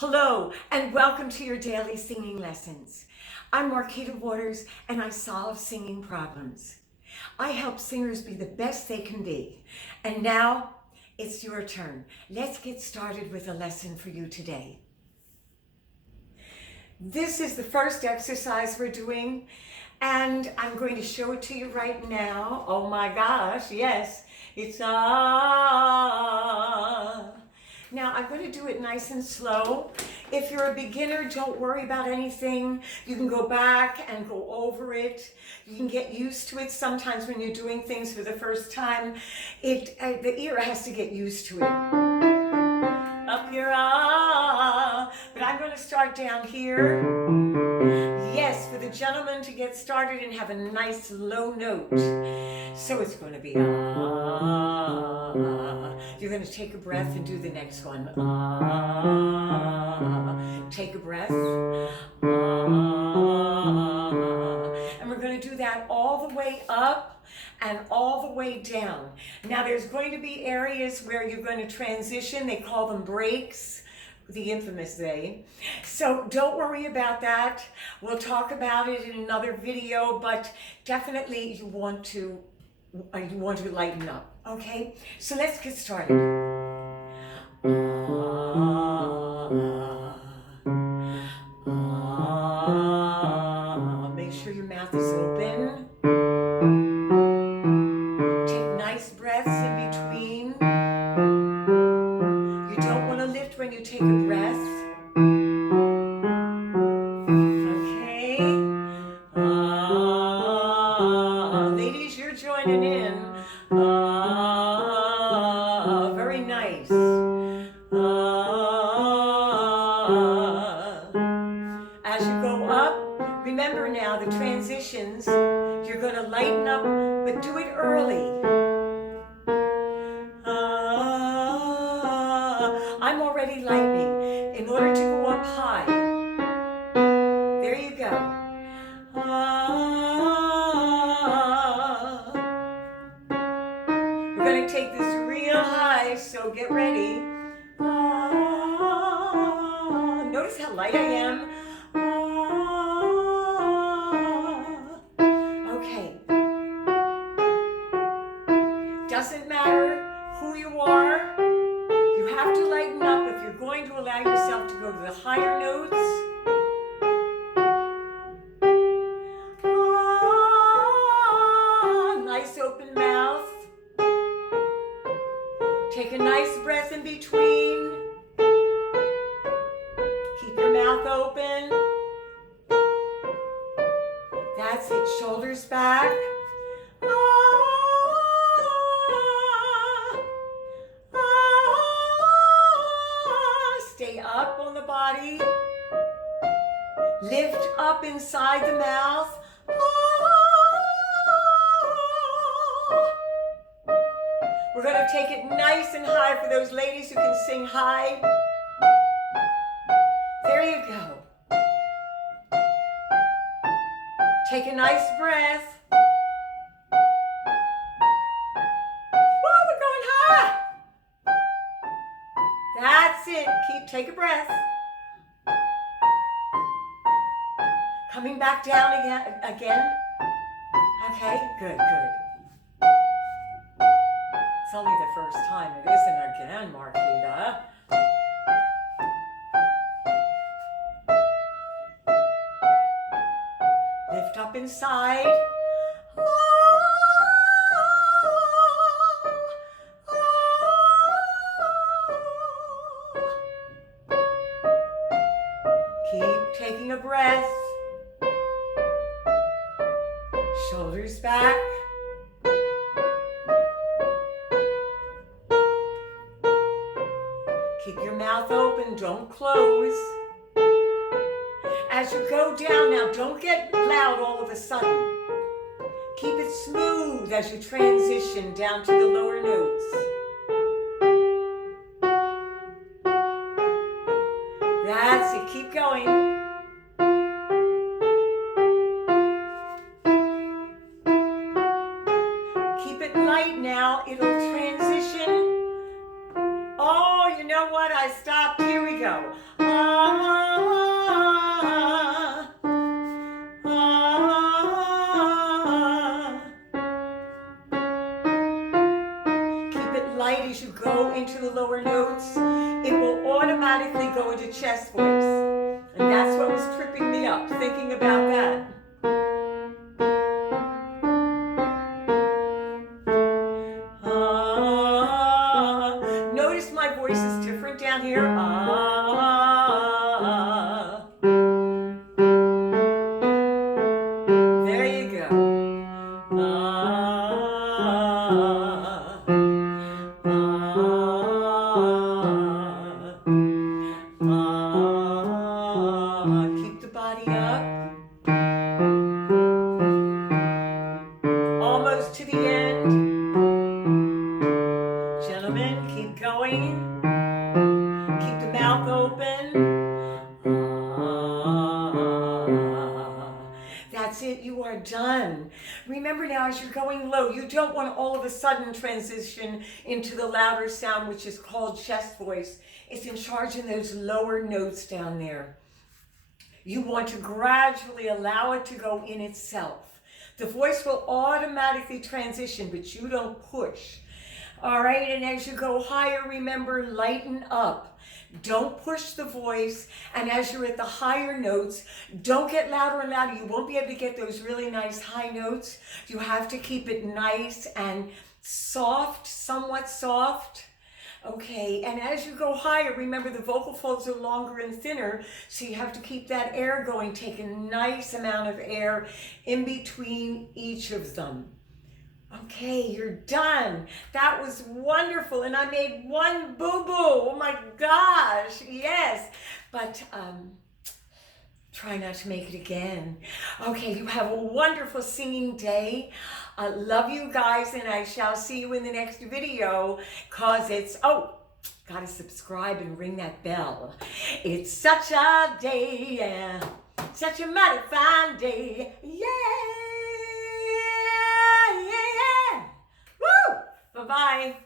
Hello, and welcome to your daily singing lessons. I'm Marquita and I solve singing problems. I help singers be the best they can be. And now, it's your turn. Let's get started with a lesson for you today. This is the first exercise we're doing, and I'm going to show it to you right now. Oh my gosh, yes, it's ah. Now, I'm going to do it nice and slow. If you're a beginner, don't worry about anything. You can go back and go over it. You can get used to it. Sometimes when you're doing things for the first time, the ear has to get used to it. Up here, ah. But I'm going to start down here. Yes, for the gentleman to get started and have a nice low note. So it's going to be ah. You're going to take a breath and do the next one. Ah. Take a breath. Ah. And we're going to do that all the way up and all the way down. Now there's going to be areas where you're going to transition. They call them breaks. The infamous they. So don't worry about that. We'll talk about it in another video, but definitely you want to lighten up, okay? So let's get started. Make sure your mouth is open. Take nice breaths in between. You don't want to lift when you take a breath. Okay. Ladies, you're joining in. Very nice. As you go up, remember now the transitions, you're going to lighten up, but do it early. I'm already lightening in order to go up high. There you go. We're going to take this real high, so get ready. Notice how light I am. Okay. Doesn't matter who you are. You have to lighten up if you're going to allow yourself to go to the higher notes. Nice open mouth. Take a nice breath in between. Keep your mouth open. That's it. Shoulders back. Stay up on the body. Lift up inside the mouth. We're going to take it nice and high for those ladies who can sing high. There you go. Take a nice breath. Woo, we're going high. That's it. Take a breath. Coming back down again. Okay, good. It's only the first time. It isn't again, Marquita. Lift up inside. Keep taking a breath. Shoulders back. Keep your mouth open, don't close. As you go down now, don't get loud all of a sudden. Keep it smooth as you transition down to the lower notes. That's it, keep going. Keep it light now, it'll transition. Oh, you know what? I stopped. Here we go. Keep it light as you go into the lower notes. It will automatically go into chest voice. And that's what was tripping me up, thinking about that. Notice my voice is different down here. There you go. Keep the body up. Almost to the end. Gentlemen, keep going. Keep the mouth open. That's it, you are done. Remember now, as you're going low, you don't want all of a sudden transition into the louder sound, which is called chest voice. It's in charge in those lower notes down there. You want to gradually allow it to go in itself. The voice will automatically transition, but you don't push. All right, and as you go higher, remember, lighten up. Don't push the voice, and as you're at the higher notes, don't get louder and louder. You won't be able to get those really nice high notes. You have to keep it nice and soft, somewhat soft. Okay, and as you go higher, remember the vocal folds are longer and thinner, so you have to keep that air going. Take a nice amount of air in between each of them. Okay, you're done. That was wonderful, and I made one boo-boo. Oh my gosh, yes. But try not to make it again. Okay, you have a wonderful singing day. I love you guys, and I shall see you in the next video, cause it's, gotta subscribe and ring that bell. It's such a day, yeah, such a mighty fine day, yeah. Bye-bye.